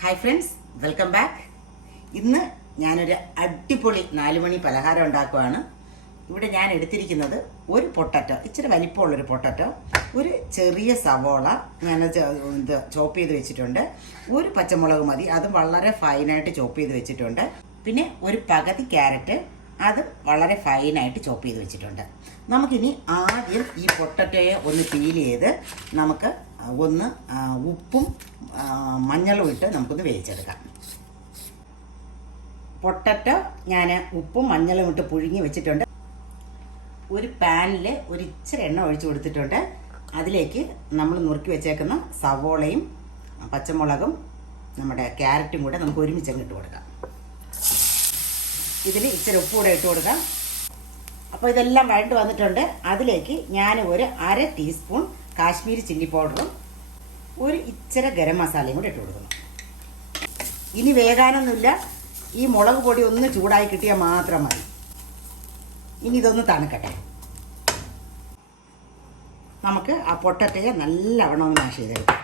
Hi friends welcome back ഇന്ന് ഞാനൊരു അടിപൊളി നാലുമണി പലഹാരം ഉണ്ടാക്കുവാണ്. ഇവിടെ ഞാൻ എടുത്തിരിക്കുന്നത് ഒരു പൊട്ടറ്റോ ഇച്ചിരി വലിപ്പമുള്ളൊരു പൊട്ടറ്റോ ഒരു ചെറിയ സവോള ഞാൻ ഇത് ചോപ്പ് ചെയ്ത് വെച്ചിട്ടുണ്ട്. ഒരു പച്ചമുളക് മതി അതും വളരെ ഫൈനായിട്ട് ചോപ്പ് ചെയ്ത് വെച്ചിട്ടുണ്ട്. പിന്നെ ഒരു പകുതി ക്യാരറ്റ് അത് വളരെ ഫൈനായിട്ട് ചോപ്പ് ചെയ്ത് വെച്ചിട്ടുണ്ട്. നമുക്കിനി ആദ്യം ഈ പൊട്ടറ്റോയെ ഒന്ന് പീൽ ചെയ്ത് നമുക്ക് ഒന്ന് ഉപ്പും മഞ്ഞളും ഇട്ട് നമുക്കൊന്ന് വേവിച്ചെടുക്കാം. പൊട്ടറ്റോ ഞാൻ ഉപ്പും മഞ്ഞളും ഇട്ട് പുഴുങ്ങി വെച്ചിട്ടുണ്ട്. ഒരു പാനിൽ ഒരു ഇച്ചിരി എണ്ണ ഒഴിച്ചു കൊടുത്തിട്ടുണ്ട്. അതിലേക്ക് നമ്മൾ നുറുക്കി വെച്ചേക്കുന്ന സവോളയും പച്ചമുളകും നമ്മുടെ ക്യാരറ്റും കൂടെ നമുക്ക് ഒരുമിച്ച് അങ്ങ് ഇട്ട് കൊടുക്കാം. ഇതിൽ ഇച്ചിരി ഉപ്പ് കൂടെ ഇട്ട് കൊടുക്കാം. അപ്പോൾ ഇതെല്ലാം വഴണ്ട് വന്നിട്ടുണ്ട്. അതിലേക്ക് ഞാൻ ഒരു അര ടീസ്പൂൺ കാശ്മീരി ചില്ലി പൗഡറും ഒരു ഇച്ചിര ഗരം മസാലയും കൂടി ഇട്ട് കൊടുക്കണം. ഇനി വേകാനൊന്നുമില്ല. ഈ മുളക് പൊടി ഒന്ന് ചൂടായി കിട്ടിയാൽ മാത്രം മതി. ഇനി ഇതൊന്ന് തണുക്കട്ടെ. നമുക്ക് ആ പൊട്ടറ്റയെ നല്ലവണ്ണം ഒന്ന് മാഷ് ചെയ്തെടുക്കാം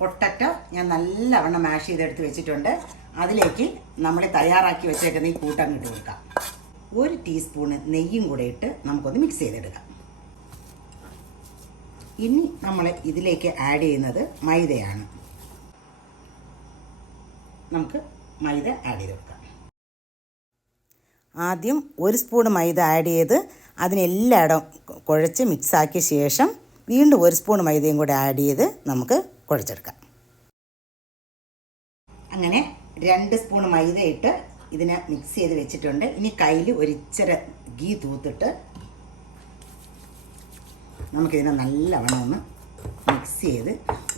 പൊട്ടറ്റ ഞാൻ നല്ലവണ്ണം മാഷ് ചെയ്തെടുത്ത് വെച്ചിട്ടുണ്ട്. അതിലേക്ക് നമ്മൾ തയ്യാറാക്കി വെച്ചേക്കുന്ന ഈ കൂട്ടം ഇട്ട് കൊടുക്കാം. ഒരു ടീസ്പൂണ് നെയ്യും കൂടെ ഇട്ട് നമുക്കൊന്ന് മിക്സ് ചെയ്തെടുക്കാം. ഇനി നമ്മൾ ഇതിലേക്ക് ആഡ് ചെയ്യുന്നത് മൈദയാണ്. നമുക്ക് മൈദ ആഡ് ചെയ്ത് കൊടുക്കാം. ആദ്യം ഒരു സ്പൂൺ മൈദ ആഡ് ചെയ്ത് അതിനെല്ലായിടം കുഴച്ച് മിക്സാക്കിയ ശേഷം വീണ്ടും ഒരു സ്പൂൺ മൈദയും കൂടെ ആഡ് ചെയ്ത് നമുക്ക് കുഴച്ചെടുക്കാം. അങ്ങനെ രണ്ട് സ്പൂൺ മൈദ ഇട്ട് ഇതിനെ മിക്സ് ചെയ്ത് വെച്ചിട്ടുണ്ട്. ഇനി കയ്യിൽ ഒരിച്ചിരി ഗീ തൂത്തിട്ട് നമുക്കിതിനെ നല്ലവണ്ണം ഒന്ന് മിക്സ് ചെയ്ത്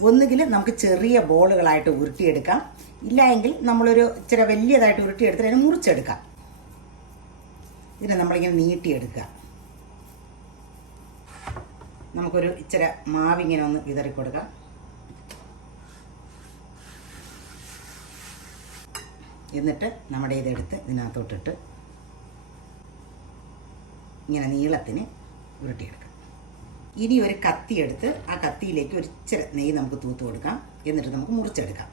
ഒന്നുകിൽ നമുക്ക് ചെറിയ ബോളുകളായിട്ട് ഉരുട്ടിയെടുക്കാം. ഇല്ല എങ്കിൽ നമ്മളൊരു ഇച്ചിരി വലിയതായിട്ട് ഉരുട്ടിയെടുത്ത് അതിനെ മുറിച്ചെടുക്കാം. ഇതിനെ നമ്മളിങ്ങനെ നീട്ടിയെടുക്കുക. നമുക്കൊരു ഇച്ചിരി മാവിങ്ങനെ ഒന്ന് വിതറി കൊടുക്കാം എന്നിട്ട് നമ്മുടെ ഇതെടുത്ത് ഇതിനകത്തോട്ടിട്ട് ഇങ്ങനെ നീളത്തിന് ഉരുട്ടിയെടുക്കാം. ഇനി ഒരു കത്തി എടുത്ത് ആ കത്തിയിലേക്ക് ഒരു ഇച്ചിരി നെയ്യ് നമുക്ക് തൂത്ത് കൊടുക്കാം. എന്നിട്ട് നമുക്ക് മുറിച്ചെടുക്കാം.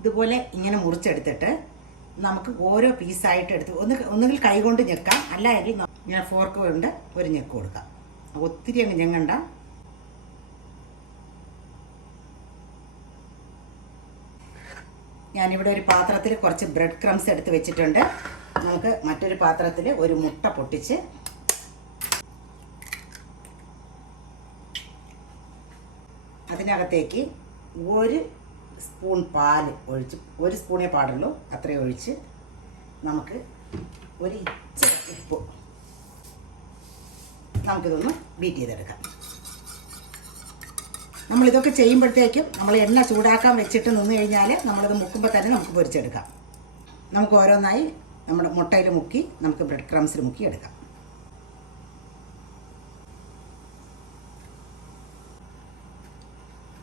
ഇതുപോലെ ഇങ്ങനെ മുറിച്ചെടുത്തിട്ട് നമുക്ക് ഓരോ പീസായിട്ട് എടുത്ത് ഒന്ന് ഒന്നുകിൽ കൈകൊണ്ട് ഞെക്കാം. അല്ല എങ്കിൽ ഇങ്ങനെ ഫോർക്ക് കൊണ്ട് ഒരു ഞെക്ക് കൊടുക്കാം. ഒത്തിരി അങ്ങ് ഞെങ്ങണ്ട. ഞാനിവിടെ ഒരു പാത്രത്തിൽ കുറച്ച് ബ്രെഡ് ക്രംസ് എടുത്ത് വെച്ചിട്ടുണ്ട്. നമുക്ക് മറ്റൊരു പാത്രത്തിൽ ഒരു മുട്ട പൊട്ടിച്ച് അതിനകത്തേക്ക് ഒരു സ്പൂൺ പാൽ ഒഴിച്ച് ഒരു സ്പൂണേ പാടുള്ളൂ. അത്രയും ഒഴിച്ച് നമുക്ക് ഒരു ഇച്ചിരി ഉപ്പ് നമുക്കിതൊന്ന് ബീറ്റ് ചെയ്തെടുക്കാം. നമ്മളിതൊക്കെ ചെയ്യുമ്പോഴത്തേക്കും നമ്മൾ എണ്ണ ചൂടാക്കാൻ വെച്ചിട്ട് നിന്ന് കഴിഞ്ഞാൽ നമ്മളത് മുക്കുമ്പോൾ തന്നെ നമുക്ക് പൊരിച്ചെടുക്കാം. നമുക്ക് ഓരോന്നായി നമ്മുടെ മുട്ടയിൽ മുക്കി നമുക്ക് ബ്രെഡ് ക്രംസിൽ മുക്കി എടുക്കാം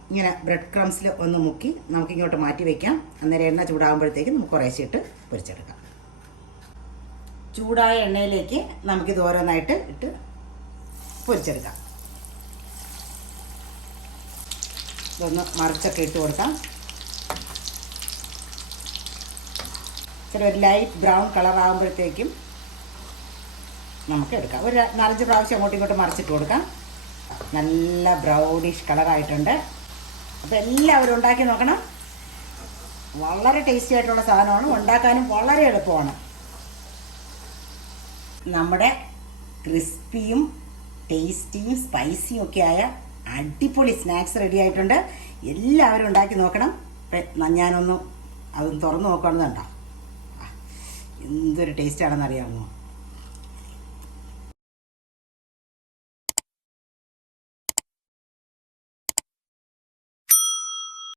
ഇങ്ങനെ ബ്രെഡ് ക്രംസിൽ ഒന്ന് മുക്കി നമുക്ക് ഇങ്ങോട്ട് മാറ്റി വയ്ക്കാം അന്നേരം എണ്ണ ചൂടാകുമ്പോഴത്തേക്കും നമുക്ക് കുറേശ്ശെ ഇട്ട് പൊരിച്ചെടുക്കാം. ചൂടായ എണ്ണയിലേക്ക് നമുക്കിത് ഓരോന്നായിട്ട് ഇട്ട് പൊരിച്ചെടുക്കാം. ഇതൊന്ന് മറിച്ചൊക്കെ ഇട്ട് കൊടുക്കാം. ഇച്ചിരി ഒരു ലൈറ്റ് ബ്രൗൺ കളർ ആകുമ്പോഴത്തേക്കും നമുക്ക് എടുക്കാം. ഒരു നാലഞ്ച് പ്രാവശ്യം അങ്ങോട്ടും ഇങ്ങോട്ടും മറിച്ചിട്ട് കൊടുക്കാം. നല്ല ബ്രൗണിഷ് കളറായിട്ടുണ്ട് അപ്പോൾ എല്ലാവരും ഉണ്ടാക്കി നോക്കണം. വളരെ ടേസ്റ്റി ആയിട്ടുള്ള സാധനമാണ്. ഉണ്ടാക്കാനും വളരെ എളുപ്പമാണ്. നമ്മുടെ ക്രിസ്പിയും ടേസ്റ്റിയും സ്പൈസിയും ഒക്കെ ആയ അടിപൊളി സ്നാക്സ് റെഡി ആയിട്ടുണ്ട്. എല്ലാവരും ഉണ്ടാക്കി നോക്കണം. ഞാനൊന്നും അതൊന്ന് തുറന്നു നോക്കണം നോക്കുകയാണെന്നുണ്ടോ എന്തൊരു ടേസ്റ്റാണെന്ന് അറിയാമോ?